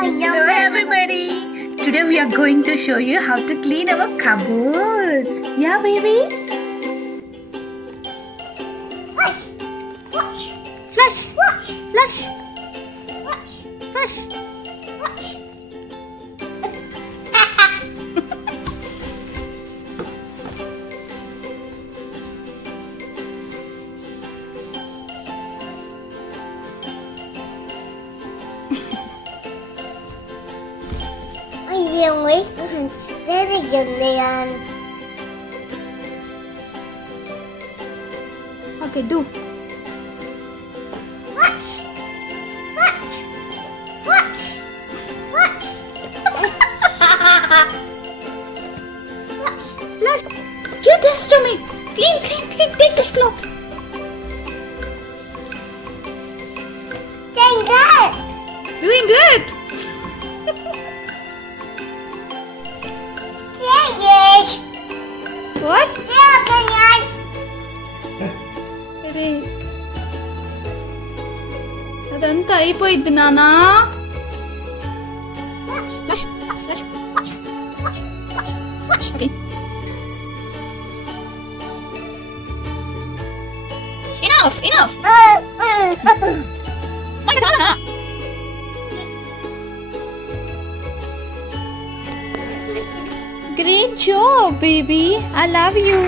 Hello everybody! Today we are going to show you how to clean our cupboards. Yeah baby? Flush. Flush. Flush! Flush. Flush! Flush. Flush! Flush. Yung way steady ganyan. Okay, do. Flush. Flush. Flush. Flush. Flush! Give this to me! Clean, clean, clean! Take this cloth! Dang good. Doing good! Yay. What? Yeah, ganyan. Baby. అదంతా అయిపోయింది నానా. Flush! Flush! Flush! Okay. Enough! Enough! మనకి చాలా. Great job, baby. I love you.